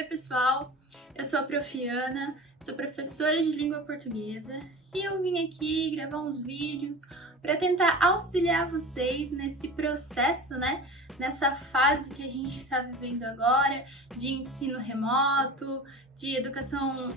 Oi pessoal, eu sou a Profiana, sou professora de língua portuguesa e eu vim aqui gravar uns vídeos para tentar auxiliar vocês nesse processo, nessa fase que a gente está vivendo agora de ensino remoto, de educação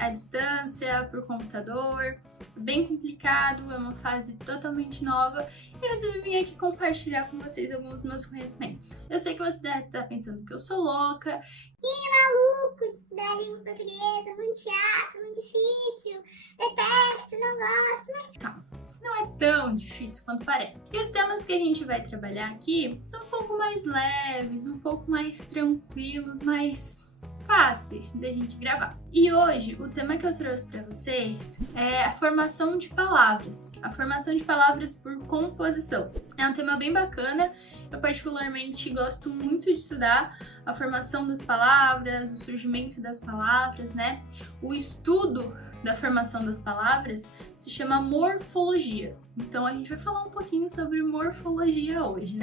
à distância, por computador. Bem complicado, é uma fase totalmente nova e eu resolvi vir aqui compartilhar com vocês alguns dos meus conhecimentos. Eu sei que você deve estar pensando que eu sou louca. Maluco de estudar língua portuguesa, muito chato, muito difícil, detesto, não gosto, mas Calma, não é tão difícil quanto parece. E os temas que a gente vai trabalhar aqui são um pouco mais leves, um pouco mais tranquilos, mais fáceis da gente gravar. E hoje o tema que eu trouxe para vocês é a formação de palavras. A formação de palavras por composição. É um tema bem bacana. Eu particularmente gosto muito de estudar a formação das palavras, o surgimento das palavras, O estudo da formação das palavras se chama morfologia. Então a gente vai falar um pouquinho sobre morfologia hoje,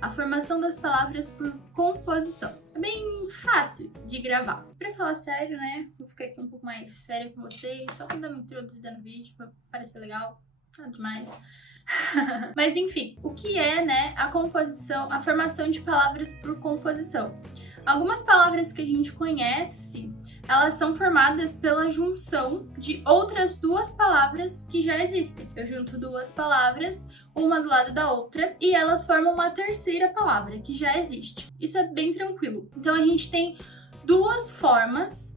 A formação das palavras por composição. É bem fácil de gravar. Pra falar sério, Vou ficar aqui um pouco mais séria com vocês, só pra dar uma introduzida no vídeo, pra parecer legal, nada demais. Mas enfim, o que é, a composição, a formação de palavras por composição? Algumas palavras que a gente conhece, elas são formadas pela junção de outras duas palavras que já existem. Eu junto duas palavras, uma do lado da outra, e elas formam uma terceira palavra que já existe. Isso é bem tranquilo. Então a gente tem duas formas,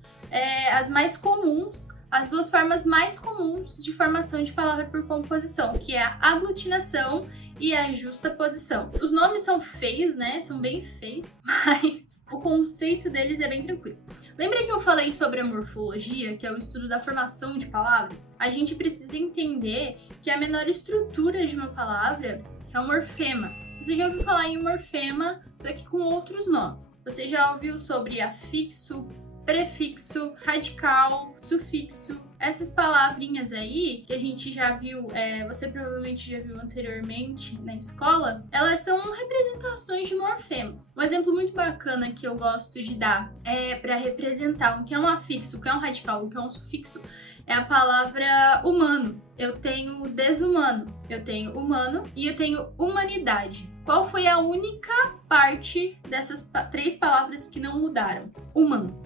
as mais comuns, as duas formas mais comuns de formação de palavra por composição, que é a aglutinação e a justaposição. Os nomes são feios, São bem feios, mas o conceito deles é bem tranquilo. Lembra que eu falei sobre a morfologia, que é o estudo da formação de palavras? A gente precisa entender que a menor estrutura de uma palavra é o morfema. Você já ouviu falar em morfema, só que com outros nomes. Você já ouviu sobre afixo, prefixo, radical, sufixo, essas palavrinhas aí que a gente já viu, você provavelmente já viu anteriormente na escola, elas são representações de morfemas. Um exemplo muito bacana que eu gosto de dar para representar o que é um afixo, o que é um radical, o que é um sufixo, é a palavra humano. Eu tenho desumano, eu tenho humano e eu tenho humanidade. Qual foi a única parte dessas três palavras que não mudaram? Humano.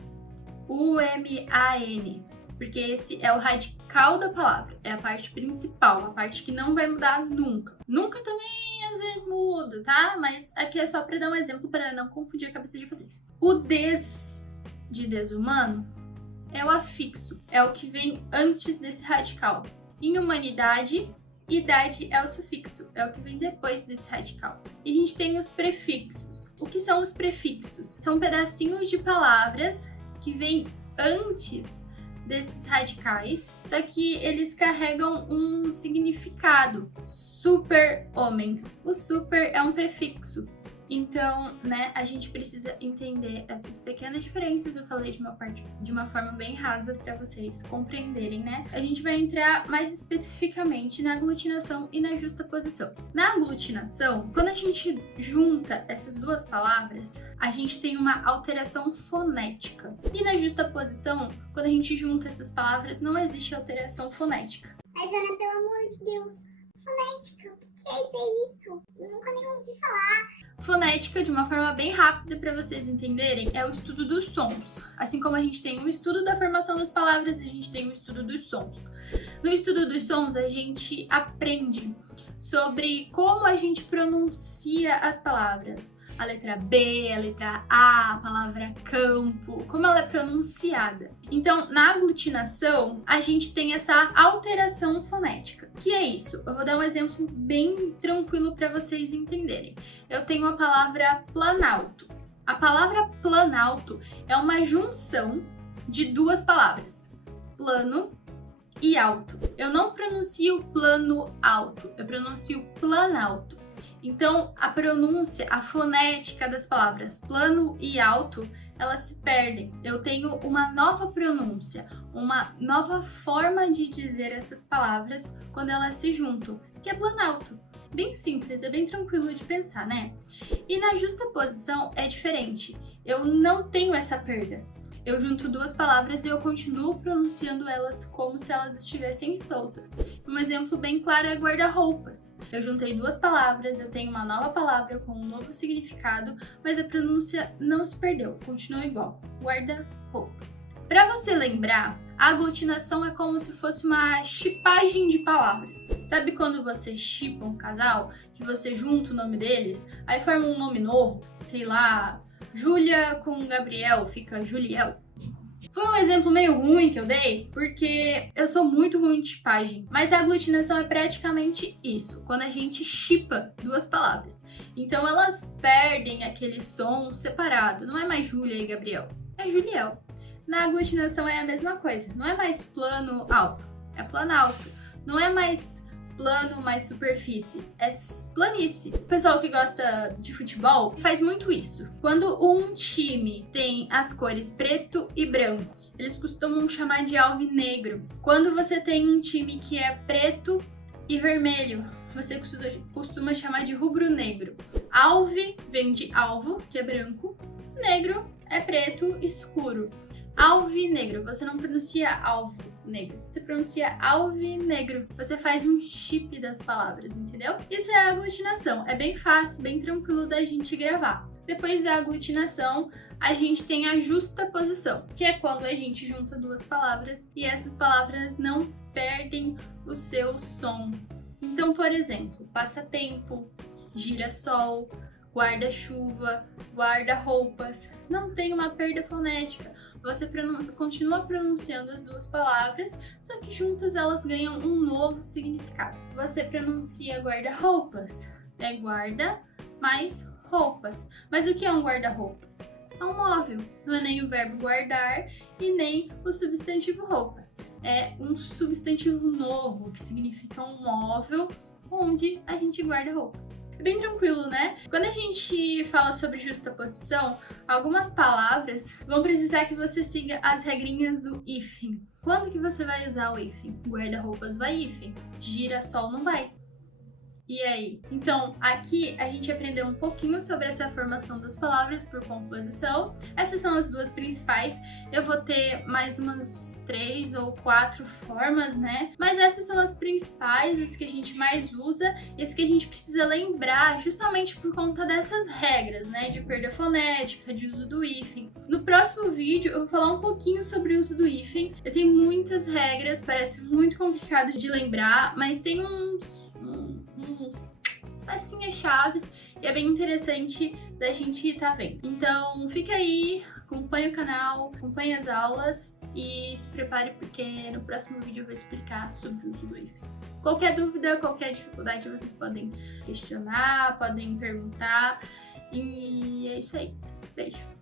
U-M-A-N, porque esse é o radical da palavra, é a parte principal, a parte que não vai mudar nunca. Nunca também às vezes muda, tá? Mas aqui é só para dar um exemplo para não confundir a cabeça de vocês. O des de desumano é o afixo, é o que vem antes desse radical. Em humanidade, idade é o sufixo, é o que vem depois desse radical. E a gente tem os prefixos. O que são os prefixos? São pedacinhos de palavras que vem antes desses radicais, só que eles carregam um significado. Super-homem. O super é um prefixo. Então, a gente precisa entender essas pequenas diferenças. Eu falei de uma forma bem rasa para vocês compreenderem, A gente vai entrar mais especificamente na aglutinação e na justaposição. Na aglutinação, quando a gente junta essas duas palavras, a gente tem uma alteração fonética. E na justaposição, quando a gente junta essas palavras, não existe alteração fonética. Mas Ana, pelo amor de Deus, fonética, o que quer dizer isso? Eu nunca nem ouvi falar. Fonética, de uma forma bem rápida para vocês entenderem, é o estudo dos sons. Assim como a gente tem o estudo da formação das palavras, a gente tem o estudo dos sons. No estudo dos sons, a gente aprende sobre como a gente pronuncia as palavras. A letra B, a letra A, a palavra campo, como ela é pronunciada. Então, na aglutinação, a gente tem essa alteração fonética. Que é isso? Eu vou dar um exemplo bem tranquilo para vocês entenderem. Eu tenho a palavra planalto. A palavra planalto é uma junção de duas palavras, plano e alto. Eu não pronuncio plano alto, eu pronuncio planalto. Então, a pronúncia, a fonética das palavras plano e alto, elas se perdem. Eu tenho uma nova pronúncia, uma nova forma de dizer essas palavras quando elas se juntam, que é planalto. Bem simples, é bem tranquilo de pensar, E na justaposição é diferente. Eu não tenho essa perda. Eu junto duas palavras e eu continuo pronunciando elas como se elas estivessem soltas. Um exemplo bem claro é guarda-roupas. Eu juntei duas palavras, eu tenho uma nova palavra com um novo significado, mas a pronúncia não se perdeu, continua igual. Guarda-roupas. Para você lembrar, a aglutinação é como se fosse uma chipagem de palavras. Sabe quando você chipa um casal, que você junta o nome deles, aí forma um nome novo, sei lá, Júlia com Gabriel, fica Juliel. Foi um exemplo meio ruim que eu dei, porque eu sou muito ruim de chipagem, mas a aglutinação é praticamente isso, quando a gente chipa duas palavras. Então elas perdem aquele som separado, não é mais Júlia e Gabriel, é Juliel. Na aglutinação é a mesma coisa, não é mais plano alto, é planalto. Não é mais plano, mais superfície, é planície. O pessoal que gosta de futebol faz muito isso. Quando um time tem as cores preto e branco, eles costumam chamar de alvinegro. Quando você tem um time que é preto e vermelho, você costuma chamar de rubro-negro. Alve vem de alvo, que é branco, negro é preto escuro. Alvinegro, você não pronuncia alvo negro, você pronuncia alvinegro. Você faz um chip das palavras, entendeu? Isso é a aglutinação, é bem fácil, bem tranquilo da gente gravar. Depois da aglutinação, a gente tem a justaposição, que é quando a gente junta duas palavras e essas palavras não perdem o seu som. Então, por exemplo, passatempo, girassol, guarda-chuva, guarda-roupas, não tem uma perda fonética. Você continua pronunciando as duas palavras, só que juntas elas ganham um novo significado. Você pronuncia guarda-roupas, é guarda mais roupas. Mas o que é um guarda-roupas? É um móvel, não é nem o verbo guardar e nem o substantivo roupas. É um substantivo novo, que significa um móvel onde a gente guarda roupas. É bem tranquilo, né? Quando a gente fala sobre justaposição, algumas palavras vão precisar que você siga as regrinhas do hífen. Quando que você vai usar o hífen? Guarda-roupas vai hífen, girassol não vai. E aí? Então, aqui a gente aprendeu um pouquinho sobre essa formação das palavras por composição. Essas são as duas principais. Eu vou ter mais umas 3 ou 4 formas, né? Mas essas são as principais, as que a gente mais usa, e as que a gente precisa lembrar justamente por conta dessas regras, né? De perda fonética, de uso do hífen. No próximo vídeo eu vou falar um pouquinho sobre o uso do hífen. Eu tenho muitas regras, parece muito complicado de lembrar, mas tem uns pecinhas chaves e é bem interessante da gente estar vendo. Então fica aí, acompanha o canal, acompanha as aulas e se prepare porque no próximo vídeo eu vou explicar sobre o uso do hífen. Qualquer dúvida, qualquer dificuldade vocês podem questionar, podem perguntar e é isso aí. Beijo!